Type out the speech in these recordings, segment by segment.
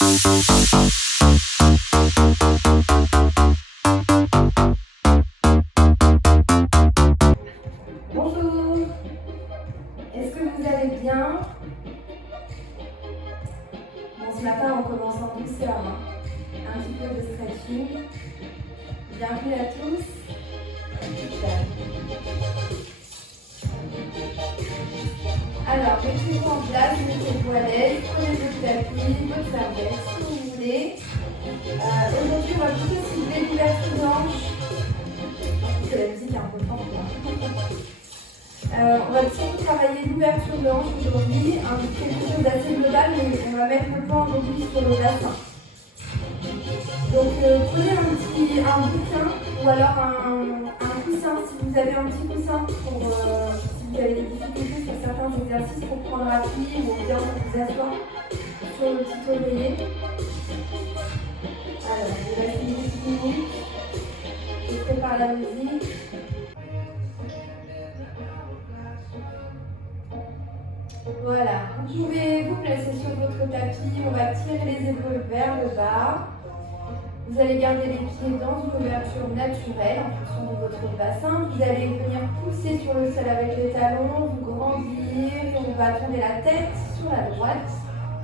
Bonjour, est-ce que vous allez bien? Bon, ce matin on commence en douceur, un petit peu de stretching. Bienvenue à tous. Super. Alors, mettez-vous en place, mettez-vous à l'aise, prenez votre tapis, votre serviette, si vous voulez. Aujourd'hui, on va plutôt cibler l'ouverture de hanche. C'est la musique un peu forte là. On va surtout travailler l'ouverture de hanche aujourd'hui, quelque chose d'assez global, mais on va mettre le point aujourd'hui sur le bassin. Donc prenez un bouquin ou alors un coussin, si vous avez un petit coussin pour si vous avez des difficultés sur certains exercices pour prendre appui ou bien vous asseoir sur le petit oreiller. Alors, je vais laisser une petite minute. Je prépare la musique. Voilà, vous pouvez vous placer sur votre tapis, on va tirer les épaules vers le bas. Vous allez garder les pieds dans une ouverture naturelle en fonction de votre bassin. Vous allez venir pousser sur le sol avec les talons, vous grandir, on va tourner la tête sur la droite,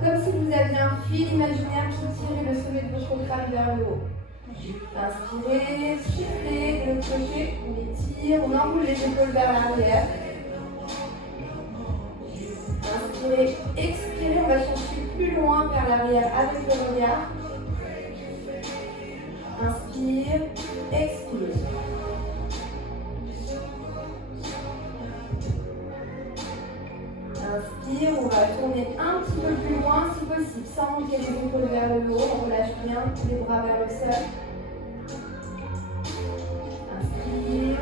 comme si vous aviez un fil imaginaire qui tirait le sommet de votre crâne vers le haut. Inspirez, soufflez de l'autre côté, on étire, on enroule les épaules vers l'arrière. Inspirez, expirez, on va chercher plus loin vers l'arrière avec le regard. Inspire, expire. Inspire, on va tourner un petit peu plus loin si possible, sans monter les épaules vers le haut. On relâche bien les bras vers le sol. Inspire,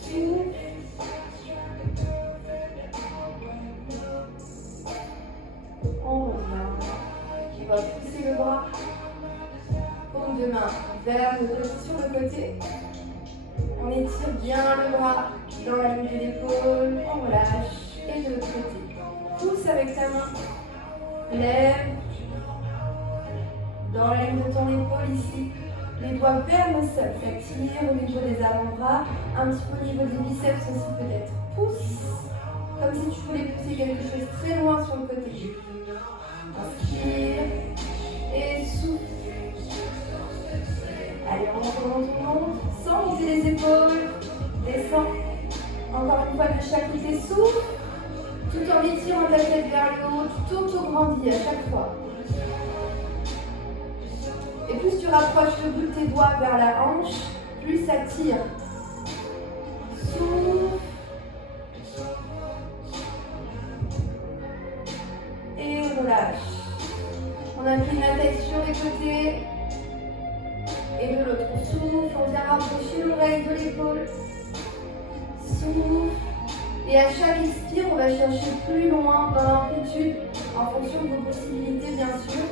souffle. On revient. On va pousser le bras. Paume de main vers le côté, sur le côté. On étire bien le bras dans la ligne de l'épaule. On relâche. Et de l'autre côté. Pousse avec ta main. Lève. Dans la ligne de ton épaule ici. Les doigts vers le sol. S'attire au niveau des avant-bras. Un petit peu au niveau des biceps aussi peut-être. Pousse. Comme si tu voulais pousser quelque chose très loin sur le côté. Inspire. Et souffle. Allez, on monte. Sans monter les épaules. Descends. Encore une fois de chaque côté. Souffle. Tout en étirant ta tête vers le haut. Tu t'auto-grandis à chaque fois. Et plus tu rapproches le bout de tes doigts vers la hanche, plus ça tire. Souffle. Et on relâche. On incline la tête sur les côtés. Et de l'autre, on souffle, on vient rapprocher l'oreille de l'épaule. Souffle. Et à chaque expire, on va chercher plus loin dans l'amplitude, en fonction de vos possibilités, bien sûr.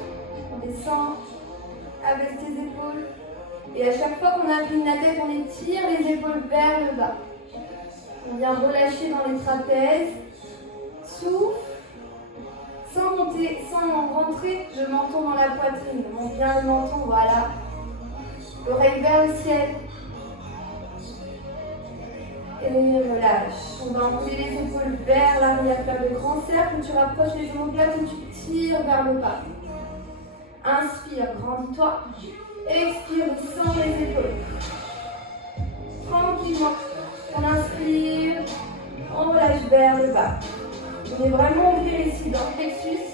On descend avec tes épaules. Et à chaque fois qu'on incline la tête, on étire les épaules vers le bas. On vient relâcher dans les trapèzes. Souffle. Sans monter, sans rentrer le menton dans la poitrine. On monte bien le menton, voilà. L'oreille vers le ciel. Et relâche. On va enrouler les épaules vers l'arrière, faire le grand cercle. Tu rapproches les omoplates et tu tires vers le bas. Inspire, grandis-toi. Expire, descends les épaules. Tranquillement. On inspire. On relâche vers le bas. On est vraiment ouvert ici dans le plexus.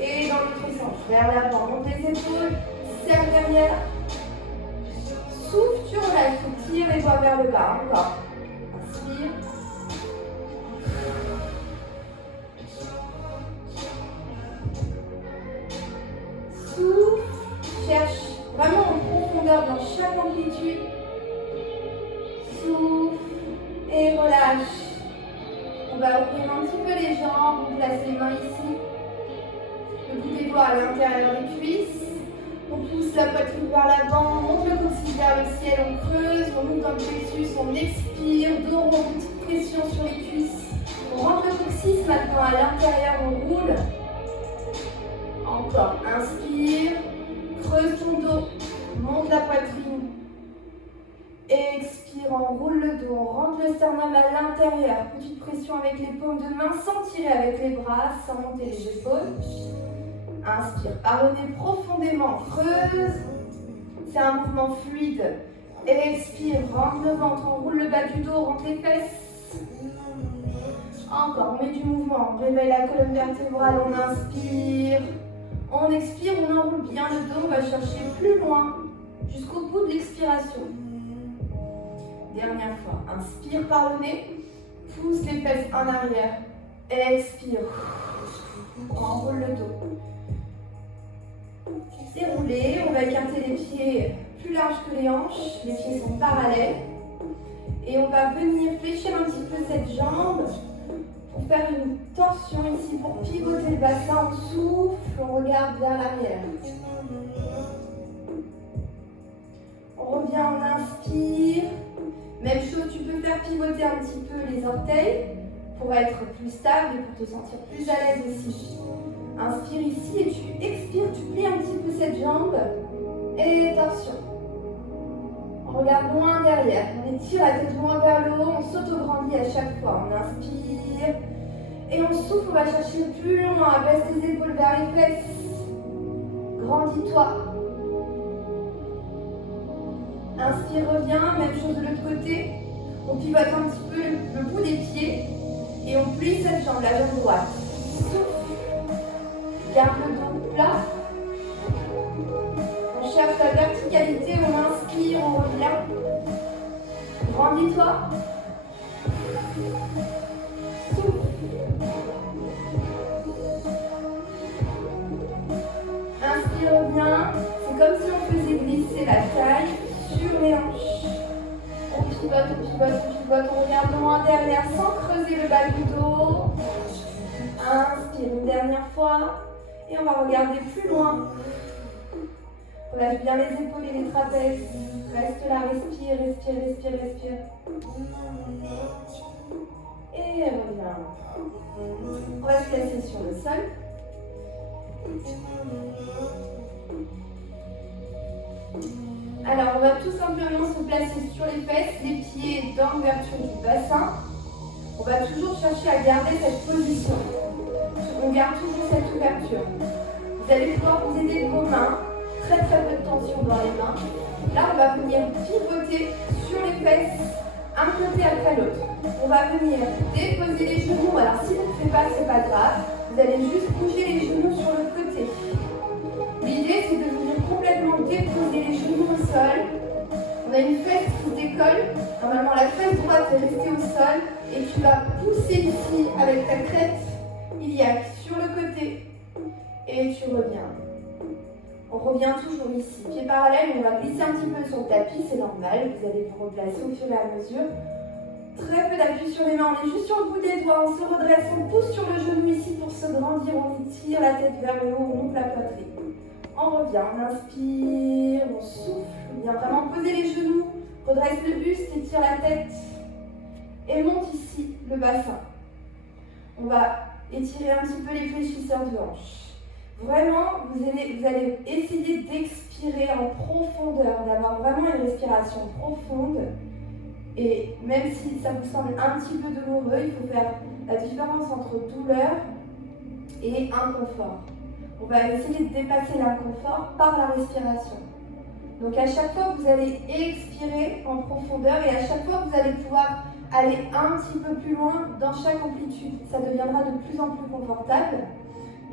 Et dans l'autre sens, vers l'avant. Monte les épaules, serre derrière. Souffle, tu relâches, tu tires les doigts vers le bas. Encore. Inspire. Souffle. Cherche vraiment en profondeur dans chaque amplitude. Souffle. Et relâche. On va ouvrir un petit peu les jambes, on place les mains ici. Le bout des doigts à l'intérieur des cuisses. On pousse la poitrine vers l'avant, on monte le coccyx vers le ciel, on creuse, on monte dans le plexus, on expire, dos rond, petite pression sur les cuisses. On rentre le coccyx maintenant à l'intérieur, on roule. Encore, inspire, creuse ton dos, monte la poitrine. Expire, enroule le dos, on rentre le sternum à l'intérieur. Petite pression avec les paumes de main, sans tirer avec les bras, sans monter les épaules. Inspire par le nez profondément, creuse. C'est un mouvement fluide. Expire, rentre le ventre, enroule le bas du dos, rentre les fesses. Encore, on met du mouvement, on réveille la colonne vertébrale, on inspire. On expire, on enroule bien le dos, on va chercher plus loin, jusqu'au bout de l'expiration. Dernière fois, inspire par le nez, pousse les fesses en arrière, expire, enroule le dos. Déroulez, on va écarter les pieds plus larges que les hanches, les pieds sont parallèles. Et on va venir fléchir un petit peu cette jambe pour faire une torsion ici, pour pivoter le bassin, on souffle, on regarde vers l'arrière. On revient, on inspire. Même chose, tu peux faire pivoter un petit peu les orteils pour être plus stable et pour te sentir plus à l'aise aussi. Inspire ici et tu expires, tu plies un petit peu cette jambe et torsion. On regarde loin derrière, on étire la tête loin vers le haut, on s'auto-grandit à chaque fois. On inspire et on souffle, on va chercher plus loin, abaisse les épaules vers les fesses. Grandis-toi. Inspire, reviens, même chose de l'autre côté. On pivote un petit peu le bout des pieds et on plie cette jambe, la jambe droite. Souffle, garde le dos plat. On cherche la verticalité, on inspire, on revient. Grandis-toi. Souffle. Inspire, reviens. C'est comme si on faisait glisser la taille sur les hanches. On pivote, on pivote, on pivote, on regarde loin derrière sans creuser le bas du dos. Inspire une dernière fois et on va regarder plus loin. Relâche bien les épaules et les trapèzes. Reste là, respire, respire, respire, respire. Et reviens. On va se placer sur le sol. Alors, on va tout simplement se placer sur les fesses, les pieds dans l'ouverture du bassin. On va toujours chercher à garder cette position. On garde toujours cette ouverture. Vous allez pouvoir vous aider de vos mains. Très peu de tension dans les mains. Là, on va venir pivoter sur les fesses, un côté après l'autre. On va venir déposer les genoux. Alors, si vous ne le faites pas, c'est pas grave. Vous allez juste bouger les genoux sur le côté. L'idée, c'est de venir complètement déposer les genoux au sol. On a une fesse qui décolle. Normalement, la fesse droite est restée au sol. Et tu vas pousser ici avec ta crête iliaque sur le côté. Et tu reviens. On revient toujours ici. Pieds parallèles, on va glisser un petit peu sur le tapis, c'est normal. Vous allez vous replacer au fur et à mesure. Très peu d'appui sur les mains, on est juste sur le bout des doigts, on se redresse, on pousse sur le genou ici pour se grandir, on étire la tête vers le haut, on monte la poitrine. On revient, on inspire, on souffle, on vient vraiment poser les genoux, redresse le buste, étire la tête et monte ici le bassin. On va étirer un petit peu les fléchisseurs de hanches. Vraiment, vous allez essayer d'expirer en profondeur, d'avoir vraiment une respiration profonde. Et même si ça vous semble un petit peu douloureux, il faut faire la différence entre douleur et inconfort. On va essayer de dépasser l'inconfort par la respiration. Donc à chaque fois, vous allez expirer en profondeur et à chaque fois, vous allez pouvoir aller un petit peu plus loin dans chaque amplitude. Ça deviendra de plus en plus confortable.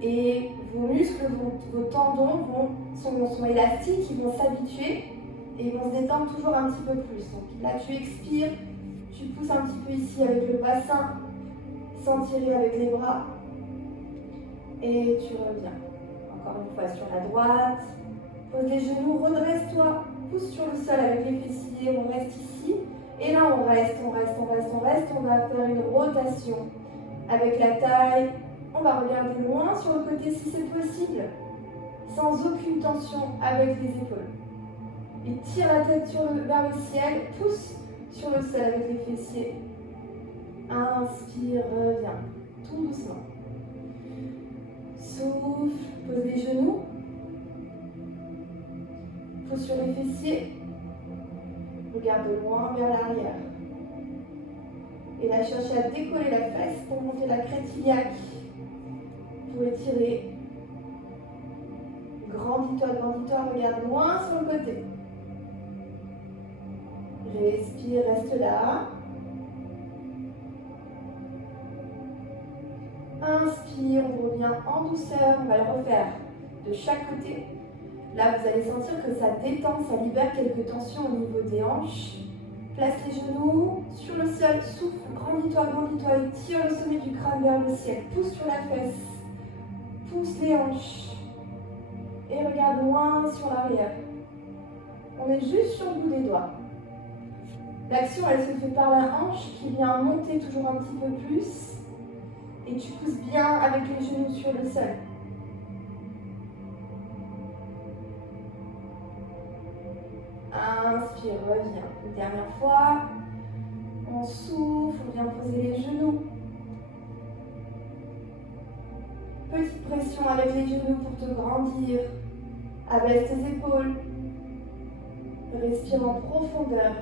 Et vos muscles, vos tendons sont élastiques, ils vont s'habituer et ils vont se détendre toujours un petit peu plus. Donc là, tu expires, tu pousses un petit peu ici avec le bassin, sans tirer avec les bras. Et tu reviens. Encore une fois sur la droite. Pose les genoux, redresse-toi, pousse sur le sol avec les fessiers, on reste ici. Et là, on reste, on reste, on reste, on reste. On va faire une rotation avec la taille. On va regarder loin sur le côté si c'est possible, sans aucune tension avec les épaules. Et tire la tête vers le ciel, pousse sur le sol avec les fessiers. Inspire, reviens, tout doucement. Souffle, pose les genoux. Pousse sur les fessiers. Regarde de loin vers l'arrière. Et là, cherchez à décoller la fesse pour monter la crête iliaque. Pour étirer. Grandis-toi, regarde loin sur le côté. Respire, reste là. Inspire, on revient en douceur, on va le refaire de chaque côté. Là, vous allez sentir que ça détend, ça libère quelques tensions au niveau des hanches. Place les genoux sur le sol, souffle, grandis-toi, étire le sommet du crâne vers le ciel. Pousse sur la fesse, pousse les hanches et regarde loin sur l'arrière. On est juste sur le bout des doigts. L'action, elle se fait par la hanche qui vient monter toujours un petit peu plus. Et tu pousses bien avec les genoux sur le sol. Inspire, reviens. Une dernière fois. On souffle, on vient poser les genoux. Petite pression avec les genoux pour te grandir. Abaisse tes épaules. Respire en profondeur.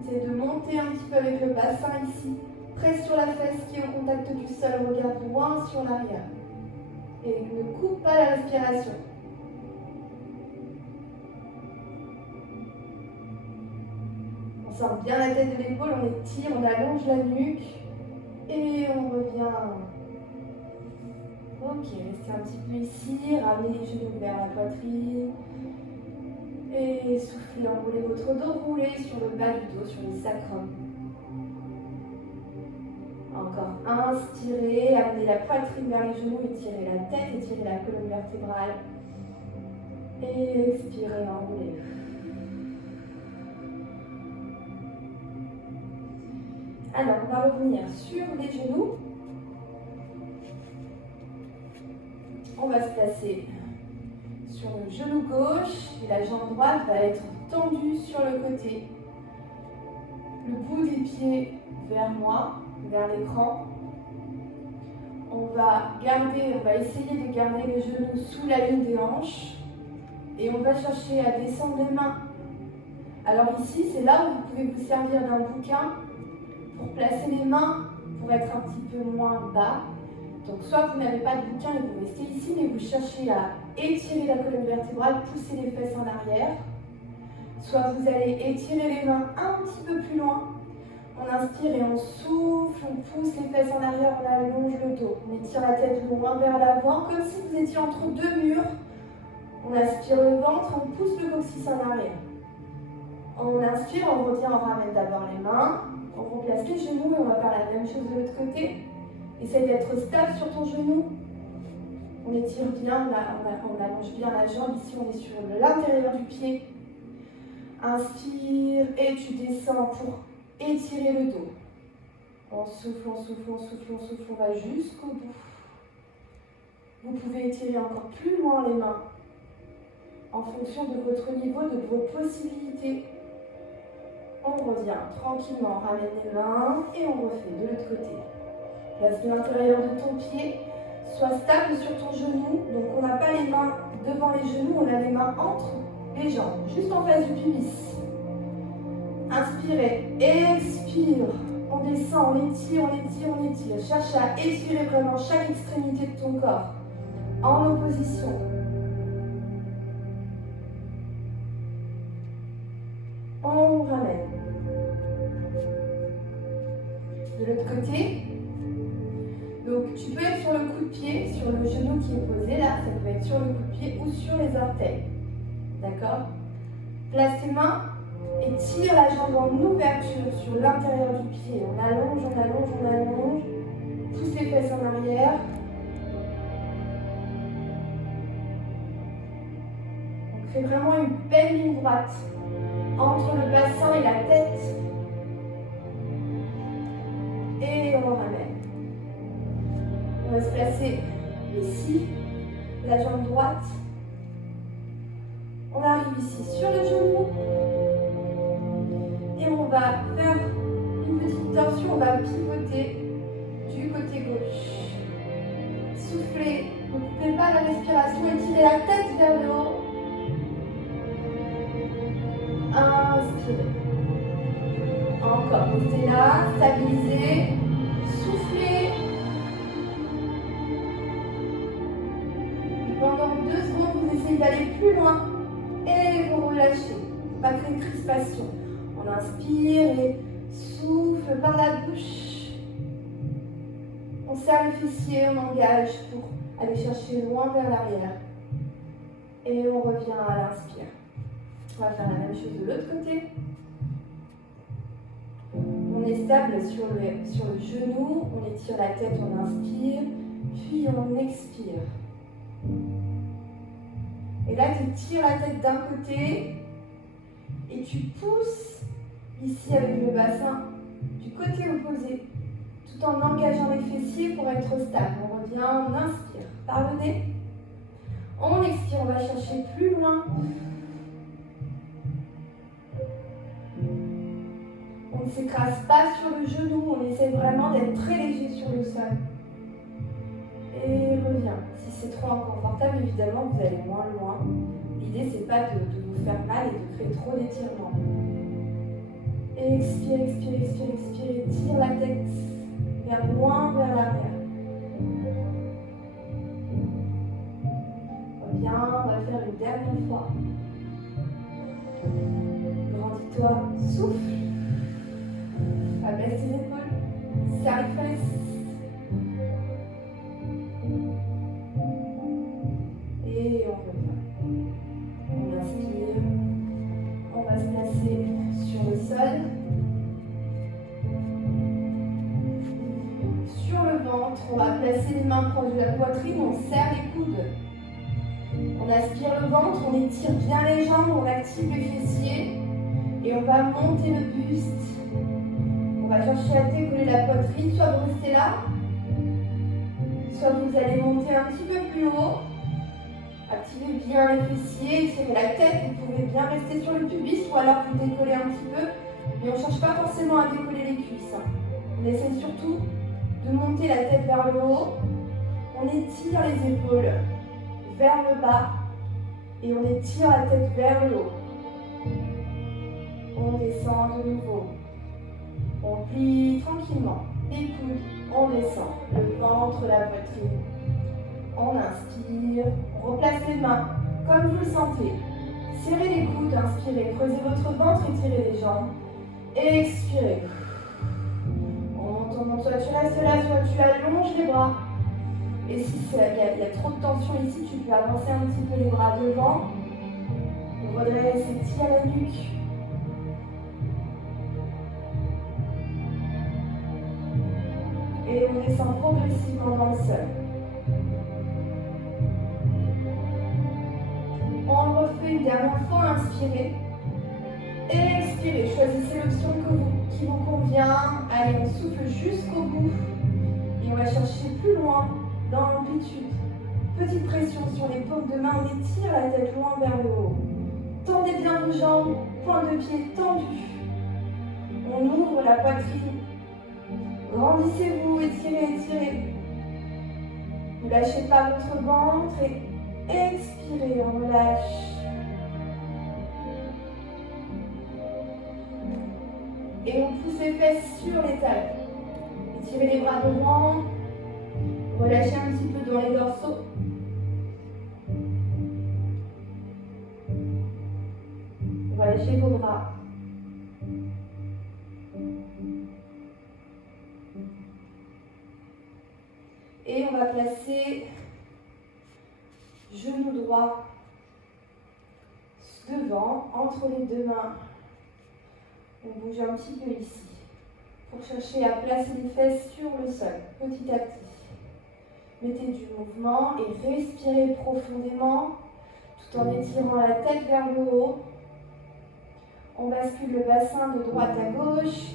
Essaye de monter un petit peu avec le bassin ici. Presse sur la fesse qui est au contact du sol. Regarde loin sur l'arrière. Et ne coupe pas la respiration. On sent bien la tête de l'épaule, on étire, on allonge la nuque. Et on revient. Ok, restez un petit peu ici. Ramenez les genoux vers la poitrine. Et soufflez, enroulez votre dos, roulez sur le bas du dos, sur le sacrum. Encore, inspirez, amenez la poitrine vers les genoux, étirez la tête, étirez la colonne vertébrale. Et expirez, enroulez. Alors, on va revenir sur les genoux. On va se placer sur le genou gauche et la jambe droite va être tendue sur le côté. Le bout des pieds vers moi, vers l'écran. On va essayer de garder les genoux sous la ligne des hanches et on va chercher à descendre les mains. Alors ici, c'est là où vous pouvez vous servir d'un bouquin pour placer les mains pour être un petit peu moins bas. Donc soit vous n'avez pas de bouquin et vous restez ici, mais vous cherchez à étirer la colonne vertébrale, pousser les fesses en arrière. Soit vous allez étirer les mains un petit peu plus loin. On inspire et on souffle, on pousse les fesses en arrière, on allonge le dos. On étire la tête loin vers l'avant, comme si vous étiez entre deux murs. On aspire le ventre, on pousse le coccyx en arrière. On inspire, on revient, on ramène d'abord les mains. On replace les genoux et on va faire la même chose de l'autre côté. Essaye d'être stable sur ton genou. On étire bien, on allonge bien la jambe. Ici, on est sur l'intérieur du pied. Inspire et tu descends pour étirer le dos. On souffle, on va jusqu'au bout. Vous pouvez étirer encore plus loin les mains en fonction de votre niveau, de vos possibilités. On revient tranquillement, ramène les mains et on refait de l'autre côté. Place l'intérieur de ton pied, sois stable sur ton genou. Donc on n'a pas les mains devant les genoux, on a les mains entre les jambes, juste en face du pubis. Inspirez, expire. On descend, on étire. Cherche à étirer vraiment chaque extrémité de ton corps en opposition. On ramène. De l'autre côté, donc tu peux être sur le coup de pied, sur le genou qui est posé là, ça peut être sur le coup de pied ou sur les orteils. D'accord? Place tes mains et tire la jambe en ouverture sur l'intérieur du pied. On allonge. Pousse les fesses en arrière. On fait vraiment une belle ligne droite entre le bassin et la tête. Et on ramène. On va se placer ici, la jambe droite. On arrive ici sur le genou. Et on va faire une petite torsion, on va pivoter du côté gauche. expiration, étirez la tête vers le haut. Inspirez. Encore, restez là, stabilisez, soufflez. Et pendant 2 secondes, vous essayez d'aller plus loin et vous relâchez. Pas créer de crispation. On inspire et souffle par la bouche. On serre les fessiers, on engage pour aller chercher loin vers l'arrière. Et on revient à l'inspire. On va faire la même chose de l'autre côté. On est stable sur le genou, on étire la tête, on inspire, puis on expire. Et là, tu tires la tête d'un côté et tu pousses ici avec le bassin du côté opposé, tout en engageant les fessiers pour être stable. On revient, on inspire par le nez. On expire, on va chercher plus loin. On ne s'écrase pas sur le genou, on essaie vraiment d'être très léger sur le sol. Et revient. Si c'est trop inconfortable, évidemment, vous allez moins loin. L'idée, c'est pas de vous faire mal et de créer trop d'étirements. Expire, expire, expire, expire. Tire la tête vers loin, vers l'arrière. Reviens, on va faire une dernière fois. Grandis-toi, souffle. Abaisse tes épaules, serre les fesses. Et on revient. On inspire. On va se placer sur le sol. Sur le ventre, on va placer les mains proches de la poitrine, on serre les coudes. On aspire le ventre, on étire bien les jambes, on active les fessiers. Et on va monter le buste. On va chercher à décoller la poitrine, soit vous restez là, soit vous allez monter un petit peu plus haut. Activez bien les fessiers, étirez la tête, vous pouvez bien rester sur le pubis ou alors vous décollez un petit peu. Mais on ne cherche pas forcément à décoller les cuisses. On essaie surtout de monter la tête vers le haut. On étire les épaules vers le bas et on étire la tête vers le haut. On descend de nouveau. On plie tranquillement les coudes, on descend le ventre, la poitrine. On inspire, on replace les mains comme vous le sentez. Serrez les coudes, inspirez, creusez votre ventre, étirez les jambes. Expirez. On monte, soit tu restes là, soit tu allonges les bras. Et si il y a trop de tension ici, tu peux avancer un petit peu les bras devant. On redresse, étire la nuque. Et on descend progressivement dans le sol. On refait une dernière fois, inspirez. Expirez, choisissez l'option qui vous convient. Allez, on souffle jusqu'au bout. Et on va chercher plus loin dans l'amplitude. Petite pression sur les paumes de main, on étire la tête loin vers le haut. Tendez bien vos jambes, pointes de pied tendues. On ouvre la poitrine. Grandissez-vous, étirez, étirez. Ne lâchez pas votre ventre et expirez, on relâche. Et on pousse les fesses sur les talons. Étirez les bras devant. Relâchez un petit peu dans les dorsaux. Relâchez vos bras. Et on va placer genou droit devant, entre les deux mains. On bouge un petit peu ici pour chercher à placer les fesses sur le sol, petit à petit. Mettez du mouvement et respirez profondément tout en étirant la tête vers le haut. On bascule le bassin de droite à gauche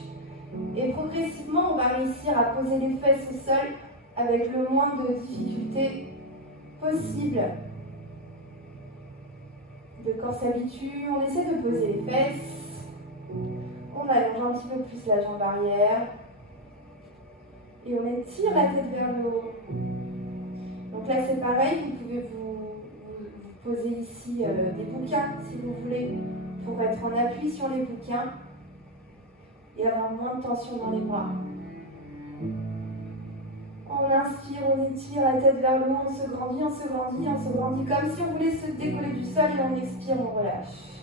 et progressivement on va réussir à poser les fesses au sol avec le moins de difficulté possible. Le corps s'habitue, on essaie de poser les fesses. On allonge un petit peu plus la jambe arrière. Et on étire la tête vers le haut. Donc là c'est pareil, vous pouvez vous posez ici des bouquins si vous voulez, pour être en appui sur les bouquins et avoir moins de tension dans les bras. On inspire, on étire la tête vers le haut, on se grandit, on se grandit, on se grandit, comme si on voulait se décoller du sol et on expire, on relâche.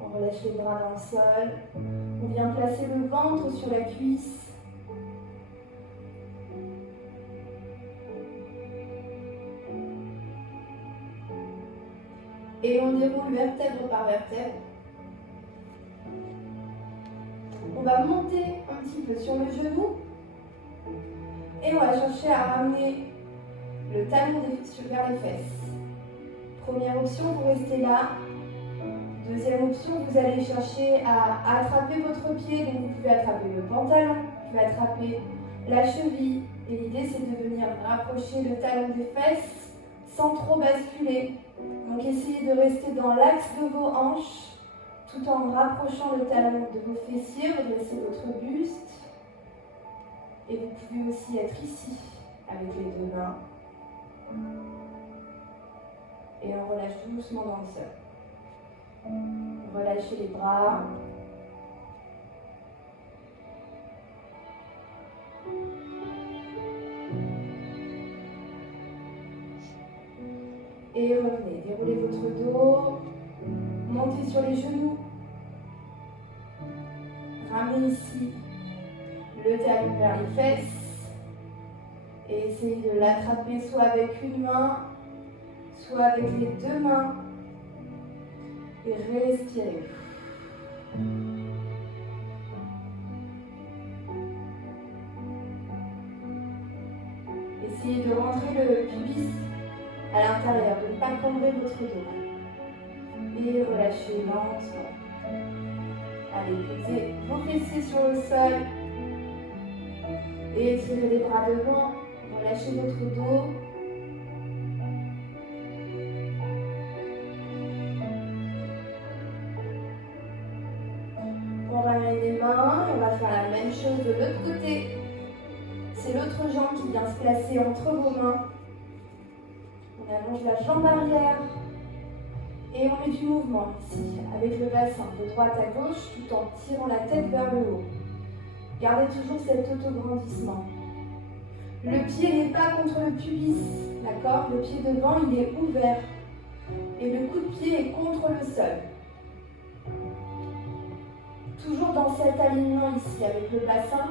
On relâche les bras dans le sol, on vient placer le ventre sur la cuisse. Et on déroule vertèbre par vertèbre. On va monter un petit peu sur le genou. Et on va chercher à ramener le talon vers les fesses. Première option, vous restez là. Deuxième option, vous allez chercher à attraper votre pied. Donc vous pouvez attraper le pantalon, vous pouvez attraper la cheville. Et l'idée, c'est de venir rapprocher le talon des fesses sans trop basculer. Donc essayez de rester dans l'axe de vos hanches tout en rapprochant le talon de vos fessiers, redressez votre buste. Et vous pouvez aussi être ici avec les deux mains. Et on relâche doucement dans le sol. Relâchez les bras. Et revenez, déroulez votre dos, montez sur les genoux, ramenez ici le talon vers les fesses et essayez de l'attraper soit avec une main, soit avec les deux mains et respirez. Essayez de rentrer le pubis à l'intérieur, de ne pas cambrer votre dos. Et relâchez lentement. Allez, posez vos fessiers sur le sol. Et étirez les bras devant. Relâchez votre dos. On ramène les mains et on va faire la même chose de l'autre côté. C'est l'autre jambe qui vient se placer entre vos mains. On allonge la jambe arrière et on met du mouvement ici avec le bassin de droite à gauche tout en tirant la tête vers le haut. Gardez toujours cet autograndissement. Le pied n'est pas contre le pubis, d'accord? Le pied devant, il est ouvert et le coup de pied est contre le sol. Toujours dans cet alignement ici avec le bassin.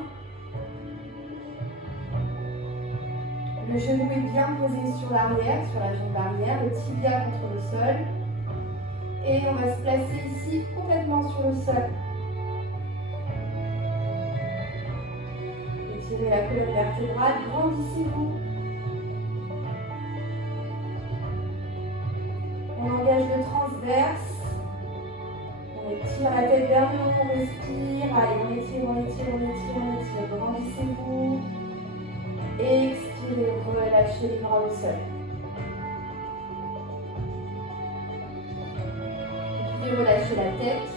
Le genou est bien posé sur l'arrière, sur la jambe arrière, le tibia contre le sol. Et on va se placer ici complètement sur le sol. Étirez la colonne vertébrale, grandissez-vous. On engage le transverse. On étire la tête vers le haut, on respire. Allez, on étire, on étire, on étire, on étire. Grandissez-vous. Expirez, relâchez les bras au sol. Vous pouvez relâcher la tête.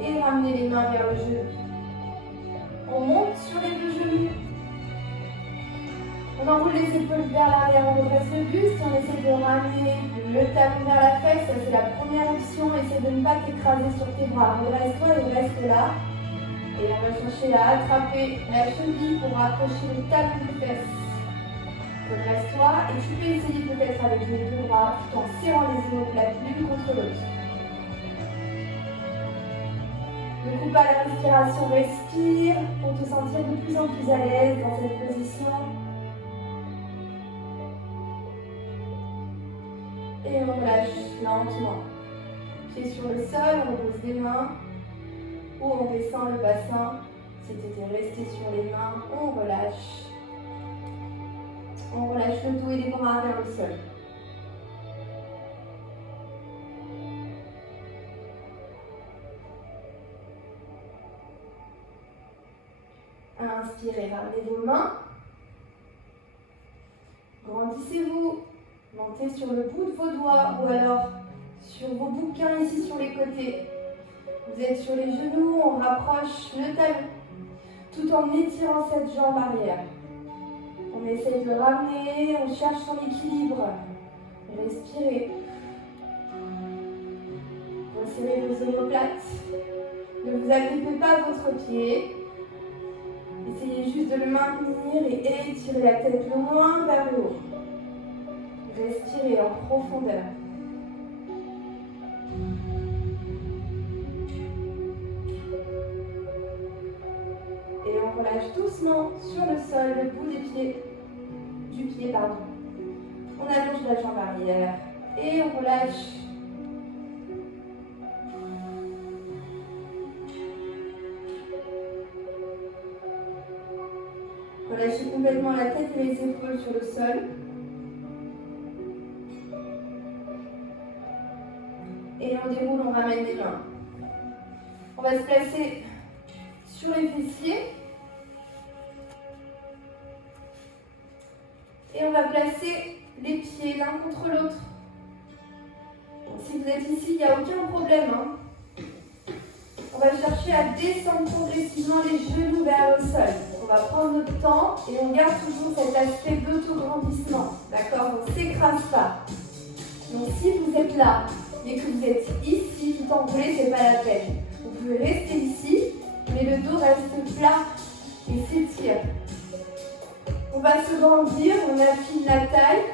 Et ramenez les mains vers le genou. On monte sur les deux genoux. On enroule les épaules vers l'arrière, on redresse le buste. On essaie de ramener le talon vers la fesse. Ça, c'est la première option. Essaie de ne pas t'écraser sur tes bras. Redresse-toi et reste là. Et on va chercher à attraper la cheville pour rapprocher le talon des fesses. Redresse-toi et tu peux essayer peut-être avec les deux bras tout en serrant les omoplates l'une contre l'autre. Ne coupe pas la respiration, respire pour te sentir de plus en plus à l'aise dans cette position. Et on relâche lentement. Pieds sur le sol, on repose les mains. Ou on descend le bassin. Si tu étais resté sur les mains, on relâche. On relâche le dos et les bras vers le sol. Inspirez, ramenez vos mains. Grandissez-vous. Montez sur le bout de vos doigts ou alors sur vos bouquins ici sur les côtés. Vous êtes sur les genoux, on rapproche le talon. tout en étirant cette jambe arrière. On essaye de ramener, on cherche son équilibre. Respirez. Resserrez vos omoplates. Ne vous agrippez pas votre pied. Essayez juste de le maintenir et étirez la tête le moins vers le haut. Respirez en profondeur. Et on relâche doucement sur le sol le bout du pied. On allonge la jambe arrière et on relâche. Relâchez complètement la tête et les épaules sur le sol. Et on déroule, on ramène les mains. On va se placer sur les fessiers. Et on va placer les pieds l'un contre l'autre. Si vous êtes ici, il n'y a aucun problème. On va chercher à descendre progressivement les genoux vers le sol. On va prendre notre temps et on garde toujours cet aspect d'autograndissement. D'accord? On ne s'écrase pas. Donc si vous êtes là et que vous êtes ici tout enroulé, ce n'est pas la peine. Vous pouvez rester ici, mais le dos reste plat et s'étire. On va se grandir, on affine la taille.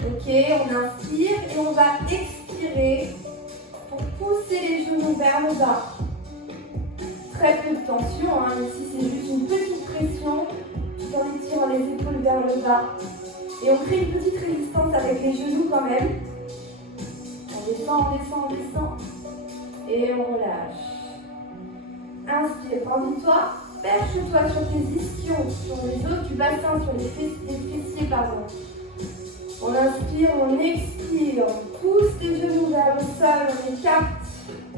Ok, on inspire et on va expirer pour pousser les genoux vers le bas. Très peu de tension, ici c'est juste une petite pression tout en étirant les épaules vers le bas. Et on crée une petite résistance avec les genoux quand même. On descend, on descend, on descend. Et on relâche. Inspire, grandis-toi, perche-toi sur tes ischions, sur les os du bassin, sur les fessiers, pardon. On inspire, on expire, on pousse les genoux vers le sol, on écarte.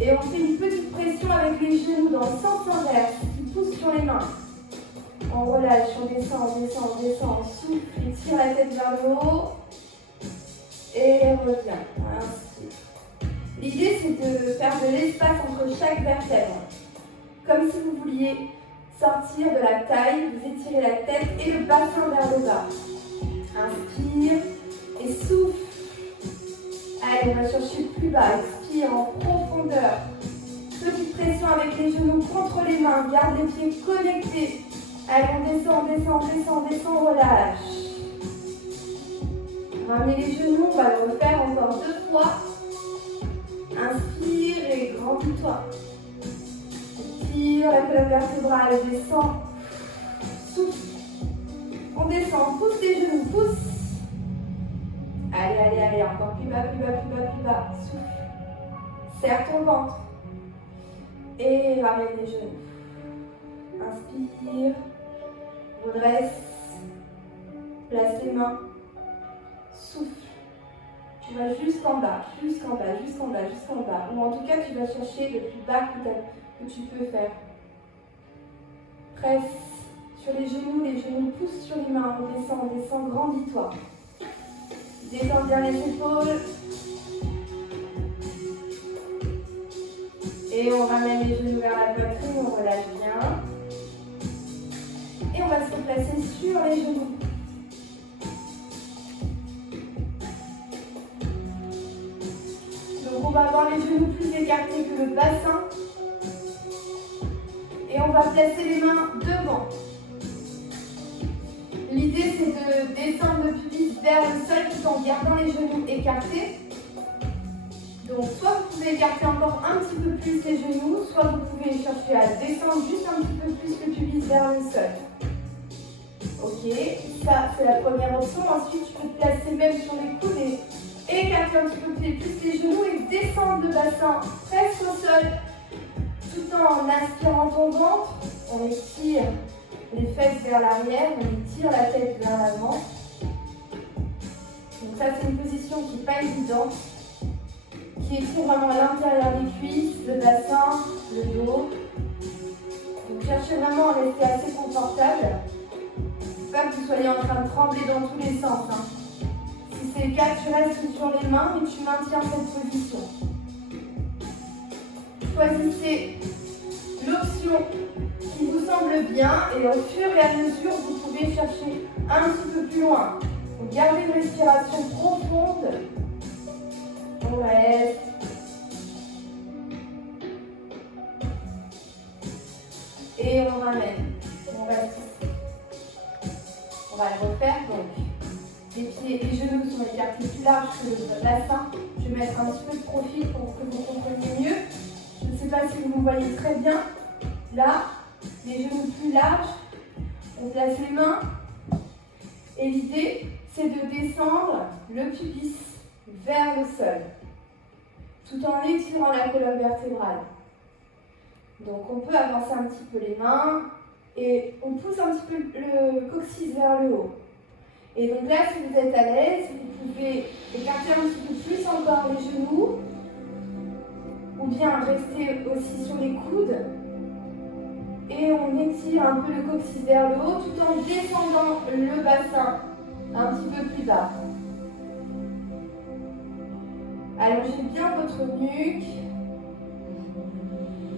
Et on fait une petite pression avec les genoux dans le sens inverse, qui pousse sur les mains. On relâche, on descend, on descend, on descend, on souffle, on tire la tête vers le haut. Et on revient, on inspire. L'idée c'est de faire de l'espace entre chaque vertèbre. Comme si vous vouliez sortir de la taille, vous étirez la tête et le bassin vers le bas. Inspire et souffle. Allez, on va chercher plus bas. Expire en profondeur. Petite pression avec les genoux contre les mains. Garde les pieds connectés. Allez, on descend, on descend, on descend, on descend, relâche. Ramenez les genoux, on va le refaire encore 2 fois. Inspire et grandis-toi. Tire la colonne vertébrale, descend. Souffle. On descend, on pousse les genoux, pousse. Allez, allez, allez, encore plus bas, plus bas, plus bas, plus bas. Souffle. Serre ton ventre. Et ramène les genoux. Inspire. Redresse. Place les mains. Souffle. Tu vas jusqu'en bas, jusqu'en bas, jusqu'en bas, jusqu'en bas. Ou en tout cas, tu vas chercher le plus bas que tu peux faire. Presse sur les genoux poussent sur les mains. On descend, grandis-toi. Détends bien les épaules. Et on ramène les genoux vers la poitrine, on relâche bien. Et on va se placer sur les genoux. Donc on va avoir les genoux plus écartés que le bassin. Et on va placer les mains devant. L'idée c'est de descendre le pubis vers le sol tout en gardant les genoux écartés. Donc soit vous pouvez écarter encore un petit peu plus les genoux, soit vous pouvez chercher à descendre juste un petit peu plus le pubis vers le sol. Ok, ça c'est la première option. Ensuite tu peux te placer même sur les coudes et écarter un petit peu plus les genoux et descendre le bassin presque au sol tout en aspirant ton ventre. On étire les fesses vers l'arrière, on étire la tête vers l'avant. Donc ça c'est une position qui n'est pas évidente, qui étire vraiment à l'intérieur des cuisses, le bassin, le dos. Donc cherchez vraiment à rester assez confortable. Pas que vous soyez en train de trembler dans tous les sens. Si c'est le cas, tu restes sur les mains et tu maintiens cette position. Choisissez l'option qui qui vous semble bien et au fur et à mesure, vous pouvez chercher un petit peu plus loin. Donc, gardez une respiration profonde. On reste. Et on ramène. On reste ici. On va le refaire. Donc, les pieds et les genoux sont écartés plus larges que le bassin. Je vais mettre un petit peu de profil pour que vous compreniez mieux. Je ne sais pas si vous me voyez très bien. Là, les genoux plus larges. On place les mains. Et l'idée, c'est de descendre le pubis vers le sol, tout en étirant la colonne vertébrale. Donc on peut avancer un petit peu les mains et on pousse un petit peu le coccyx vers le haut. Et donc là, si vous êtes à l'aise, vous pouvez écarter un petit peu plus encore les genoux ou bien rester aussi sur les coudes. Et on étire un peu le coccyx vers le haut tout en descendant le bassin un petit peu plus bas. Allongez bien votre nuque.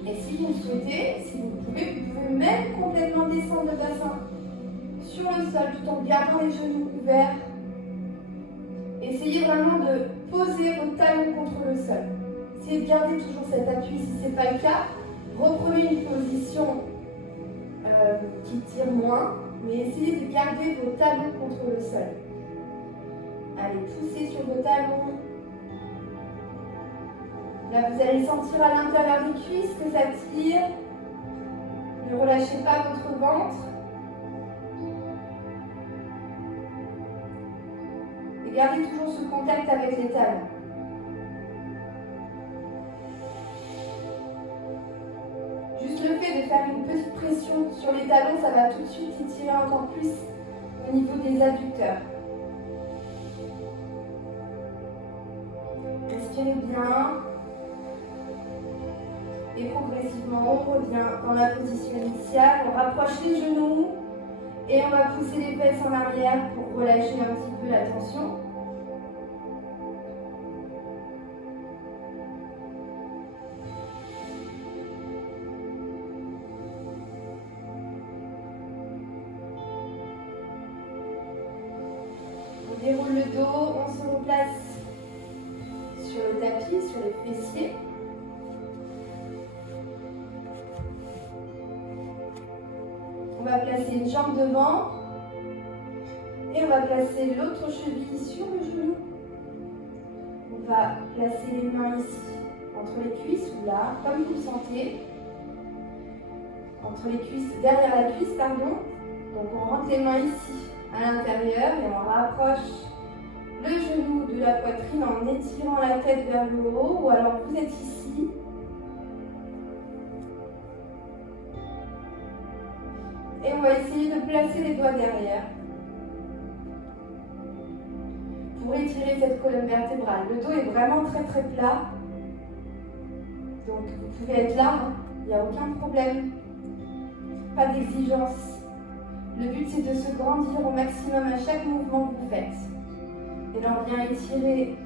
Et si vous le souhaitez, si vous pouvez même complètement descendre le bassin sur le sol tout en gardant les genoux ouverts. Essayez vraiment de poser vos talons contre le sol. Essayez de garder toujours cet appui. Si ce n'est pas le cas, reprenez une position qui tire moins, mais essayez de garder vos talons contre le sol. Allez, poussez sur vos talons. Là, vous allez sentir à l'intérieur des cuisses que ça tire. Ne relâchez pas votre ventre. Et gardez toujours ce contact avec les talons. Juste le fait de faire une petite pression sur les talons, ça va tout de suite étirer encore plus au niveau des adducteurs. Respirez bien. Et progressivement, on revient dans la position initiale. On rapproche les genoux et on va pousser les fesses en arrière pour relâcher un petit peu la tension. On déroule le dos, on se replace sur le tapis, sur les fessiers. On va placer une jambe devant et on va placer l'autre cheville sur le genou. On va placer les mains ici, entre les cuisses ou là, comme vous le sentez. Entre les cuisses, derrière la cuisse, pardon. Donc on rentre les mains ici, à l'intérieur, et on rapproche le genou de la poitrine en étirant la tête vers le haut, ou alors vous êtes ici. Et on va essayer de placer les doigts derrière pour étirer cette colonne vertébrale. Le dos est vraiment très très plat. Donc vous pouvez être là, il n'y a aucun problème. Pas d'exigence. Le but c'est de se grandir au maximum à chaque mouvement que vous faites. Et là on vient étirer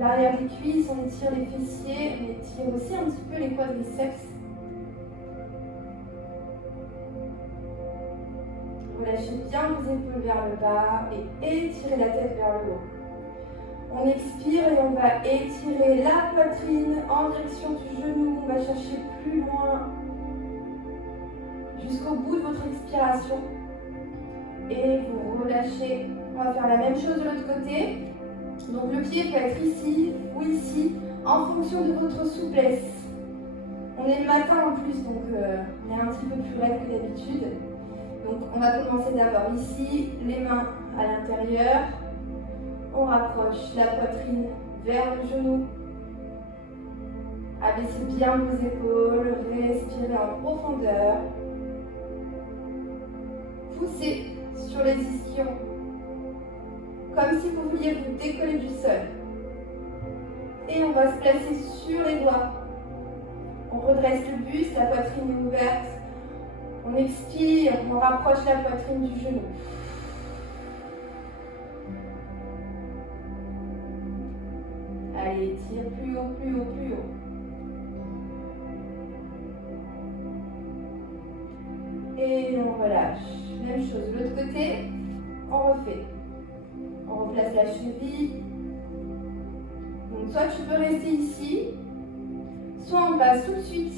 l'arrière des cuisses, on étire les fessiers, on étire aussi un petit peu les quadriceps. Relâchez bien vos épaules vers le bas et étirez la tête vers le haut. On expire et on va étirer la poitrine en direction du genou. On va chercher plus loin jusqu'au bout de votre expiration. Et vous relâchez. On va faire la même chose de l'autre côté. Donc le pied peut être ici ou ici en fonction de votre souplesse. On est le matin en plus, donc on est un petit peu plus raide que d'habitude. Donc on va commencer d'abord ici, les mains à l'intérieur. On rapproche la poitrine vers le genou. Abaissez bien vos épaules, respirez en profondeur. Poussez sur les ischions, comme si vous vouliez vous décoller du sol. Et on va se placer sur les doigts. On redresse le buste, la poitrine est ouverte. On expire, on rapproche la poitrine du genou. Allez, tire plus haut, plus haut, plus haut. Et on relâche. Même chose de l'autre côté. On refait. On replace la cheville. Donc soit tu peux rester ici, soit on passe tout de suite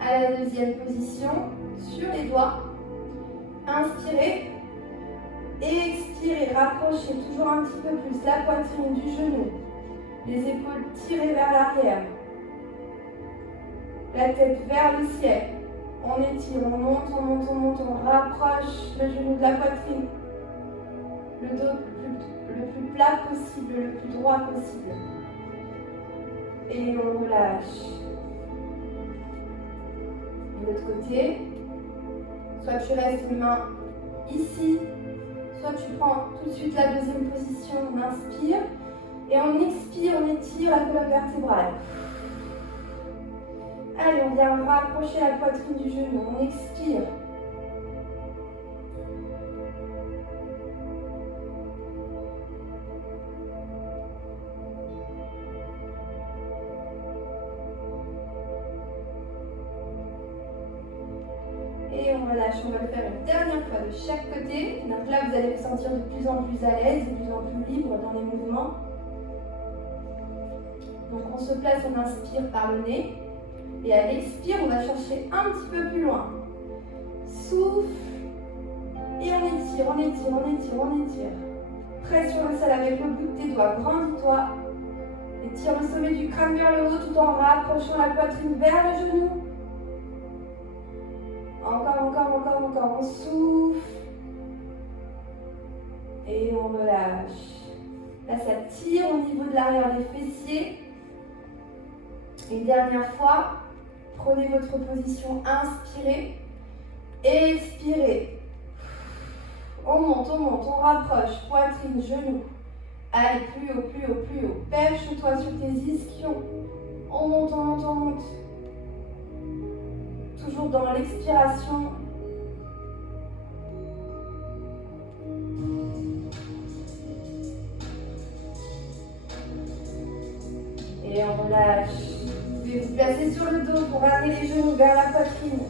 à la deuxième position sur les doigts. Inspirez. Et expirez. Rapprochez toujours un petit peu plus la poitrine du genou. Les épaules tirées vers l'arrière. La tête vers le ciel. On étire, on monte, on monte, on monte, on rapproche le genou de la poitrine. Le dos le plus plat possible, le plus droit possible. Et on relâche. De l'autre côté, soit tu restes une main ici, soit tu prends tout de suite la deuxième position, on inspire. Et on expire, on étire la colonne vertébrale. Allez, on vient rapprocher la poitrine du genou, on expire. Et on relâche, on va le faire une dernière fois de chaque côté. Donc là, vous allez vous sentir de plus en plus à l'aise, de plus en plus libre dans les mouvements. Donc on se place, on inspire par le nez. Et à l'expire, on va chercher un petit peu plus loin. Souffle. Et on étire, on étire, on étire, on étire. Presse sur le sol avec le bout de tes doigts. Grandis-toi. Étire le sommet du crâne vers le haut tout en rapprochant la poitrine vers le genou. Encore, encore, encore, encore. On souffle. Et on relâche. Là, ça tire au niveau de l'arrière des fessiers. Une dernière fois, prenez votre position, inspirez, expirez. On monte, on rapproche, poitrine, genou. Allez, plus haut, plus haut, plus haut. Perche-toi sur tes ischions. On monte, on monte, on monte. Toujours dans l'expiration. Et on relâche. Vous pouvez vous placer sur le dos pour ramener les genoux vers la poitrine.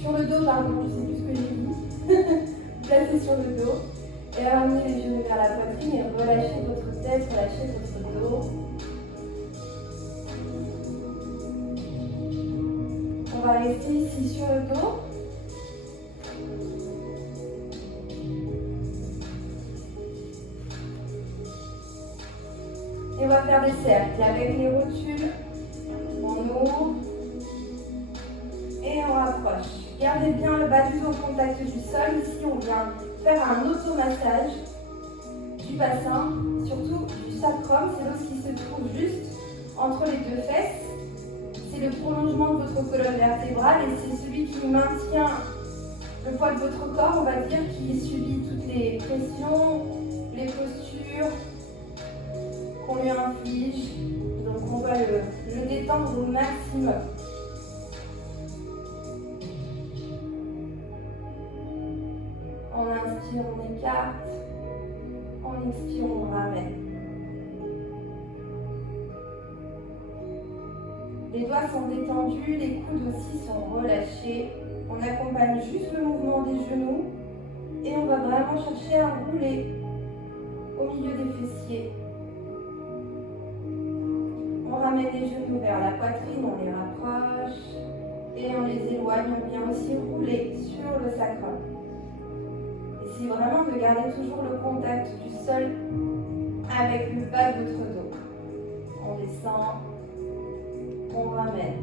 Sur le dos, pardon, je ne sais plus ce que j'ai dit. Vous placez sur le dos et ramenez les genoux vers la poitrine et relâchez votre tête, relâchez votre dos. On va rester ici sur le dos. Et on va faire des cercles avec les rotules. On ouvre et on rapproche. Gardez bien le bas du dos au contact du sol. Ici, on vient faire un automassage du bassin, surtout du sacrum. C'est l'os qui se trouve juste entre les deux fesses. C'est le prolongement de votre colonne vertébrale et c'est celui qui maintient le poids de votre corps, on va dire, qui subit toutes les pressions, les postures qu'on lui inflige. Donc on va le détendre au maximum. On inspire, on écarte. On expire, on ramène. Les doigts sont détendus, les coudes aussi sont relâchés. On accompagne juste le mouvement des genoux et on va vraiment chercher à rouler au milieu des fessiers. On ramène les genoux vers la poitrine, on les rapproche et on les éloigne. On vient aussi rouler sur le sacrum. Essayez vraiment de garder toujours le contact du sol avec le bas de votre dos. On descend, on ramène.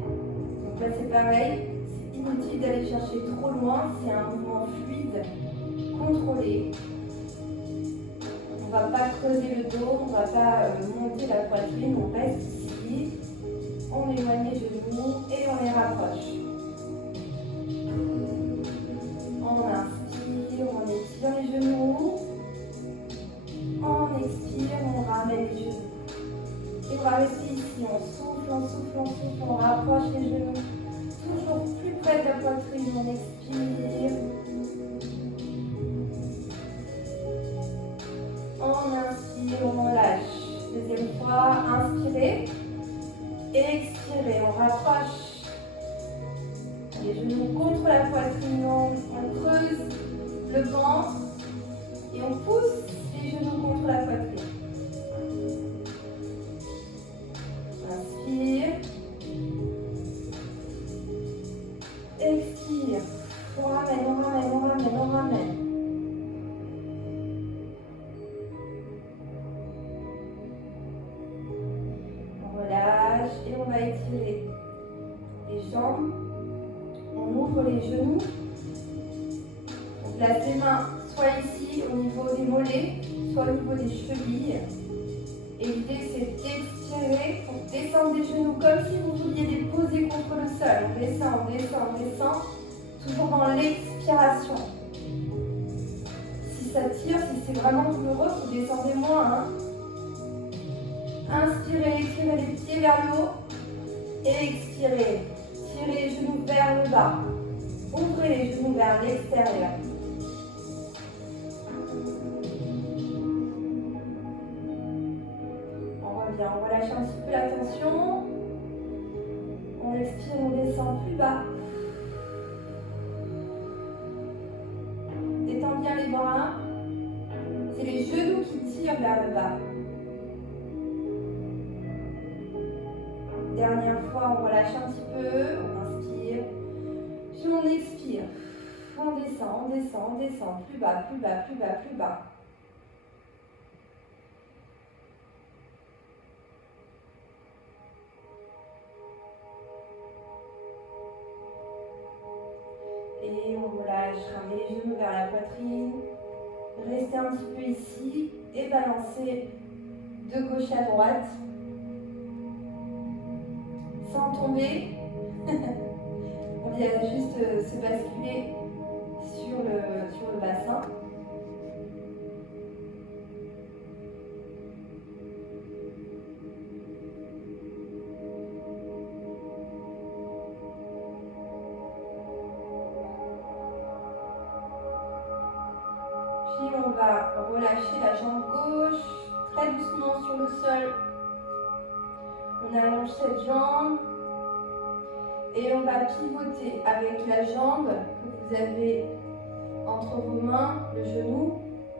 Donc là c'est pareil, c'est inutile d'aller chercher trop loin, c'est un mouvement fluide, contrôlé. On ne va pas creuser le dos, on ne va pas monter la poitrine, on reste ici, on éloigne les genoux et on les rapproche. On inspire, on étire les genoux, on expire, on ramène les genoux. Et on va rester ici, on souffle, on souffle, on souffle, on rapproche les genoux. Toujours plus près de la poitrine, on expire. On inspire, on lâche. Deuxième fois, inspirez. Expirez, on rapproche. les genoux contre la poitrine, on creuse le ventre et on pousse les genoux contre la poitrine. Inspire. Expire. On ramène, on ramène, on ramène, on ramène. On relâche et on va étirer les jambes. On ouvre les genoux. On place les mains soit ici au niveau des mollets, soit au niveau des chevilles. Et l'idée c'est d'expirer pour descendre les genoux comme si vous vouliez les poser contre le sol. On descend, on descend, on descend. Toujours dans l'expiration. Si ça tire, si c'est vraiment douloureux, vous descendez moins. Hein. Inspirez, tirez les pieds vers le haut. Et expirez. Tirez les genoux vers le bas. Ouvrez les genoux vers l'extérieur. On revient, on relâche un petit peu la tension. On expire, on descend plus bas. Détends bien les bras. C'est les genoux qui tirent vers le bas. Dernière fois, on relâche un petit peu. On inspire. Puis on expire. On descend, on descend, on descend. Plus bas, plus bas, plus bas, plus bas. Et on relâche, ramenez les genoux vers la poitrine. Restez un petit peu ici et balancez de gauche à droite. Sans tomber. On vient juste se basculer sur le bassin. Puis on va relâcher la jambe gauche très doucement sur le sol. On allonge cette jambe et on va pivoter avec la jambe que vous avez entre vos mains, le genou.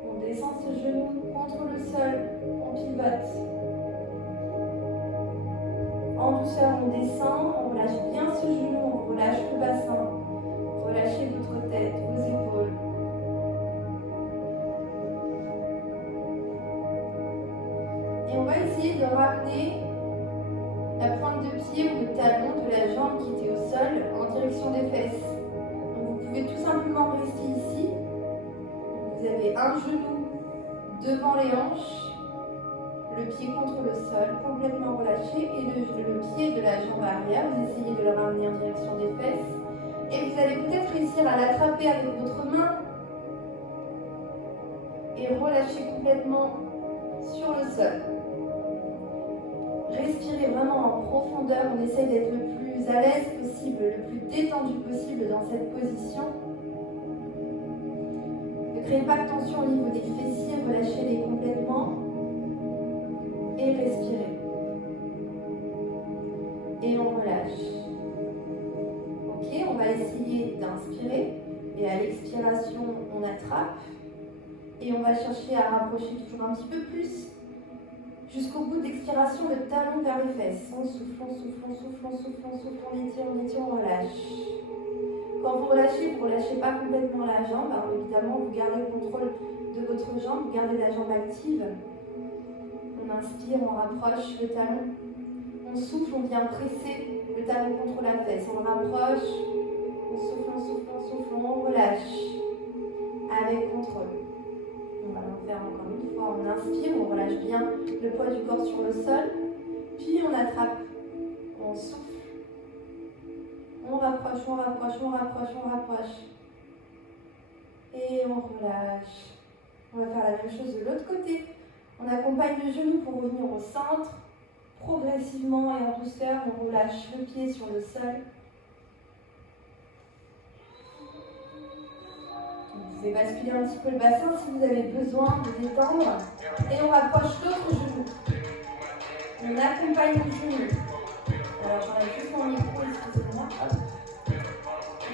On descend ce genou contre le sol, on pivote. En douceur, on descend, on relâche bien ce genou, on relâche le bassin. Relâchez votre tête, vos épaules. Et on va essayer de ramener la pointe de pied ou le talon de la jambe qui était au sol en direction des fesses. Donc vous pouvez tout simplement rester ici. Vous avez un genou devant les hanches, le pied contre le sol, complètement relâché, et le pied de la jambe arrière. Vous essayez de le ramener en direction des fesses. Et vous allez peut-être réussir à l'attraper avec votre main et relâcher complètement sur le sol. Respirez vraiment en profondeur, on essaye d'être le plus à l'aise possible, le plus détendu possible dans cette position. Ne créez pas de tension au niveau des fessiers, relâchez-les complètement et respirez. Et on relâche. Ok, on va essayer d'inspirer et à l'expiration, on attrape et on va chercher à rapprocher toujours un petit peu plus. Jusqu'au bout de l'expiration, le talon vers les fesses. On souffle, on souffle, on souffle, on souffle, on souffle, on étire, on relâche. Quand vous relâchez, vous ne relâchez pas complètement la jambe. Alors évidemment, vous gardez le contrôle de votre jambe, vous gardez la jambe active. On inspire, on rapproche le talon. On souffle, on vient presser le talon contre la fesse. On rapproche, on souffle, on souffle, on souffle, on relâche. Avec contrôle. On va le faire encore une fois. On inspire, on relâche bien le poids du corps sur le sol. Puis on attrape. On souffle. On rapproche, on rapproche, on rapproche, on rapproche. Et on relâche. On va faire la même chose de l'autre côté. On accompagne le genou pour revenir au centre. Progressivement et en douceur, on relâche le pied sur le sol. Vous pouvez basculer un petit peu le bassin si vous avez besoin de détendre. Et on rapproche l'autre genou. On accompagne le genou. Alors j'enlève juste mon micro, excusez-moi.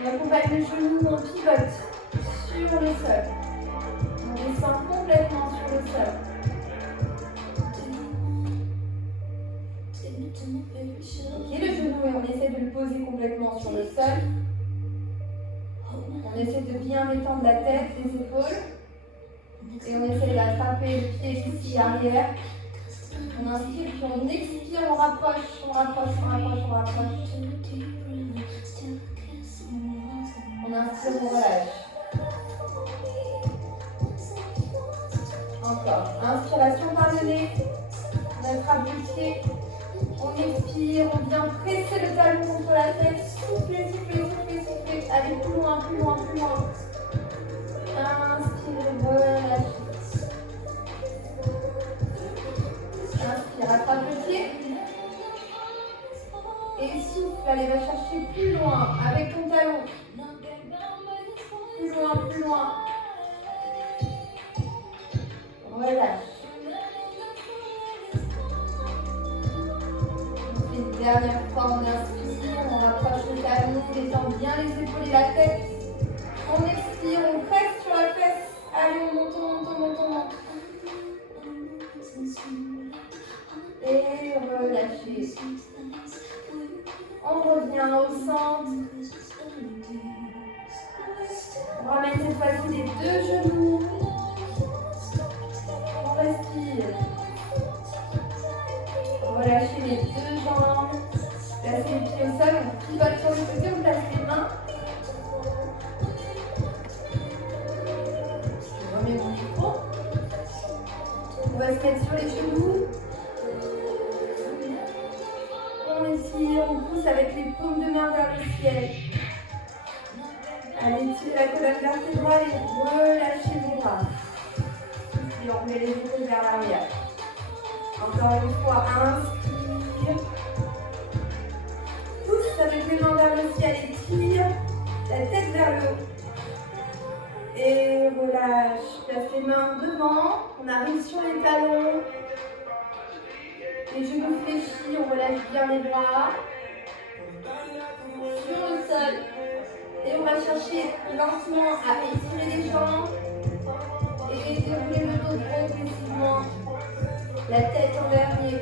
On accompagne le genou, on pivote sur le sol. On descend complètement sur le sol. Ok, le genou, et on essaie de le poser complètement sur le sol. On essaie de bien détendre la tête, les épaules. Et on essaie d'attraper le pied ici arrière. On inspire, puis on expire, on rapproche, on rapproche, on rapproche, on rapproche. On inspire, on relâche. Encore. Inspiration par le nez. On attrape le pied. On expire, on vient presser le talon contre la tête. Soufflez, soufflez, soufflez, soufflez. Allez plus loin, plus loin, plus loin. Inspire, relâche. Inspire, attrape le pied. Et souffle, allez, va chercher plus loin avec ton talon. Plus loin, plus loin. Relâche. Une dernière fois, on inspire, on rapproche le talon, on détend bien les épaules et la tête. On expire, on presse sur la fesse. Allez, on monte, on monte, on monte, on monte. Et relâchez. On revient au centre. On ramène cette fois-ci les deux genoux. On respire. Relâchez les deux jambes. Placez les pieds au sol. On pivote sur le côté. On place les mains. Je remets mon micro. On va se mettre sur les genoux. On étire, on pousse avec les paumes de main vers le ciel. Allez, tirez la colonne vertébrale et relâchez vos bras. Et on met les épaules vers l'arrière. Encore une fois, inspire. Pousse avec les mains vers le ciel et tire la tête vers le haut. Et relâche. Place les mains devant. On arrive sur les talons. Les genoux fléchis, on relâche bien les bras. Sur le sol. Et on va chercher lentement à étirer les jambes. Et dérouler le dos progressivement. La tête en dernier.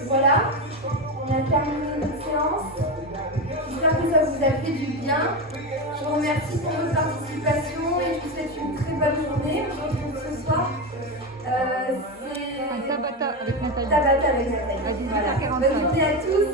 Et voilà, on a terminé notre séance. J'espère que ça vous a fait du bien. Je vous remercie pour votre participation et je vous souhaite une très bonne journée. On se retrouve ce soir. C'est un Tabata avec Nathalie. Tabata avec Nathalie. Voilà. Bonne journée à tous.